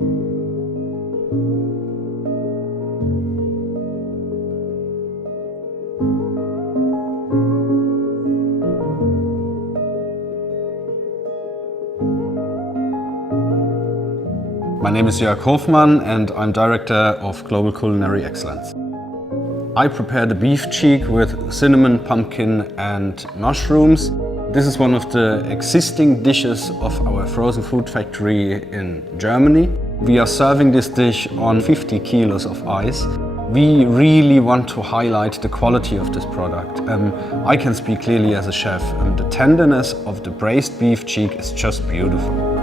My name is Jörg Hofmann and I'm Director of Global Culinary Excellence. I prepare the beef cheek with cinnamon, pumpkin and mushrooms. This is one of the existing dishes of our frozen food factory in Germany. We are serving this dish on 50 kilos of ice. We really want to highlight the quality of this product. I can speak clearly as a chef. The tenderness of the braised beef cheek is just beautiful.